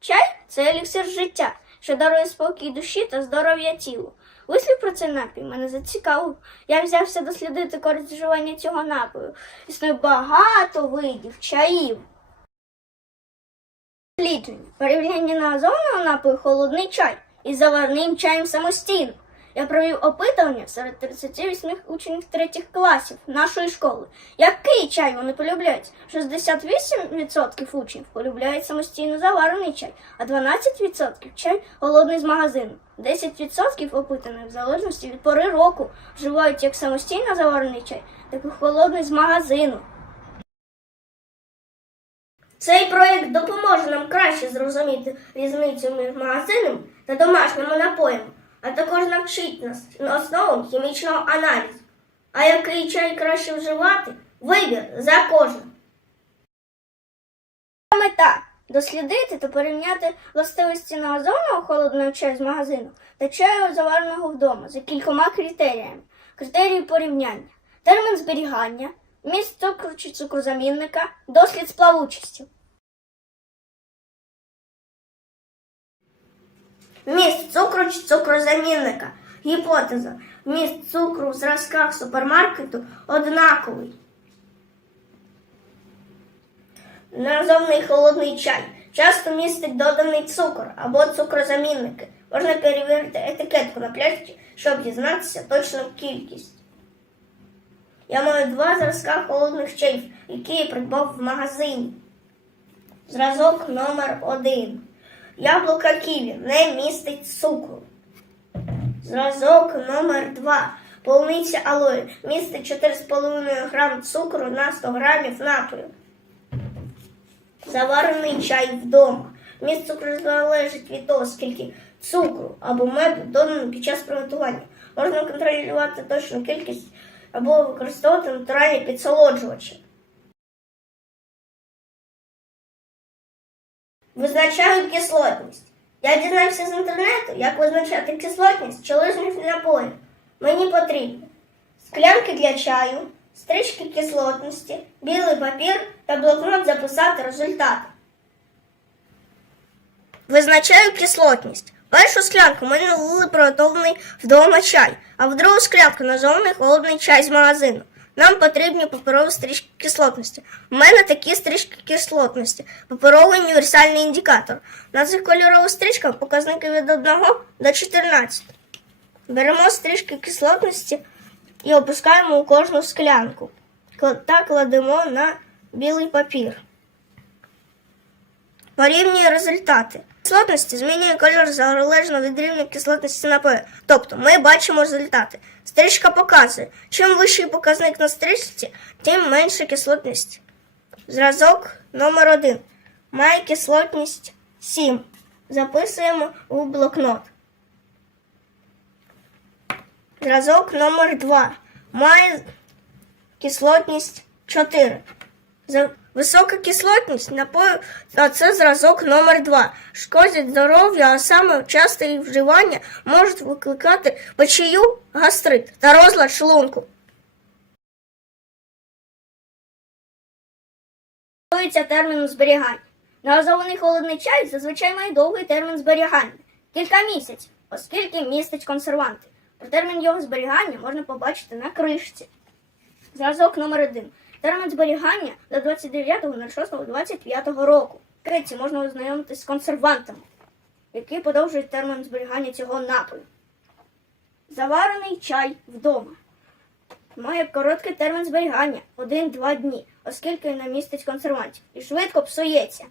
Чай це еліксир життя, що дарує спокій душі та здоров'я тілу. Вислів про цей напій мене зацікавив. Я взявся дослідити користь вживання цього напою. Існує багато видів чаїв. Дослідження. Порівняння назовного напою холодний чай із заварним чаєм самостійно. Я провів опитування серед 38 учнів третіх класів нашої школи. Який чай вони полюбляють? 68% учнів полюбляють самостійно заварений чай, а 12% чай холодний з магазину. 10% опитаних в залежності від пори року вживають як самостійно заварений чай, так і холодний з магазину. Цей проєкт допоможе нам краще зрозуміти різницю між магазином та домашніми напоями, а також навчить нас основам хімічного аналізу. А який чай краще вживати? Вибір за кожним. Мета дослідити та порівняти властивості неозонного холодного чаю з магазину та чаю завареного вдома за кількома критеріями. Критерії порівняння, термін зберігання, міст цукру чи цукрозамінника, дослід з Вміст цукру чи цукрозамінника. Гіпотеза. Вміст цукру в зразках супермаркету однаковий. Назовний холодний чай. Часто містить доданий цукор або цукрозамінники. Можна перевірити етикетку на пляшці, щоб дізнатися точну кількість. Я маю два зразка холодних чаїв, які я придбав в магазині. Зразок номер один. Яблука ківі не містить цукру. Зразок номер 2. Полуниця алої містить 4,5 грам цукру на 100 грамів напою. Заварений чай вдома. Міст цукру залежить від того, скільки цукру або меду додано під час приготування. Можна контролювати точну кількість або використовувати натуральні підсолоджувачі. Визначають кислотність. Я дізнався з інтернету, як визначати кислотність чоловічих напоїв. Мені потрібно склянки для чаю, стрічки кислотності, білий папір та блокнот записати результати. Визначаю кислотність. Першу склянку ми налили приготовлений вдома чай, а в другу склянку назовний холодний чай з магазину. Нам потрібні паперові стрічки кислотності. У мене такі стрічки кислотності, паперовий універсальний індикатор. На цих кольорових стрічках показники від 1 до 14. Беремо стрічки кислотності і опускаємо у кожну склянку. Та кладемо на білий папір. Порівнює результати. Кислотності змінює кольор залежно від рівня кислотності напою. Тобто ми бачимо результати. Стрічка показує, чим вищий показник на стрічці, тим менше кислотність. Зразок номер 1 має кислотність 7. Записуємо у блокнот. Зразок номер 2 має кислотність 4. Висока кислотність напою, а це зразок номер 2 Шкодять здоров'ю, а саме часте їх вживання можуть викликати печію, гастрит та розлад шлунку. Терміну зберігання. Газований холодний чай зазвичай має довгий термін зберігання кілька місяців, оскільки містить консерванти. Про термін його зберігання можна побачити на кришці. Зразок номер 1 Термін зберігання до 29.06.25 року. Криці можна ознайомитись з консервантами, які подовжують термін зберігання цього напою. Заварений чай вдома. Має короткий термін зберігання 1-2 дні, оскільки не містить консервантів і швидко псується.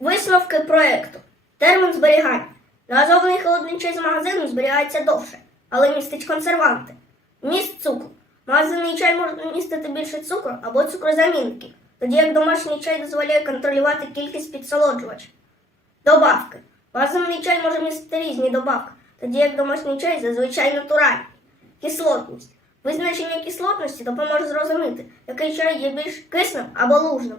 Висновки проекту. Термін зберігання. Газований холодний чай з магазину зберігається довше, але містить консерванти. Міст цукру. Магазинний чай може містити більше цукру або цукрозамінників, тоді як домашній чай дозволяє контролювати кількість підсолоджувачів. Добавки. Мазаний чай може містити різні добавки, тоді як домашній чай зазвичай натуральний. Кислотність. Визначення кислотності допоможе зрозуміти, який чай є більш кисним або лужним.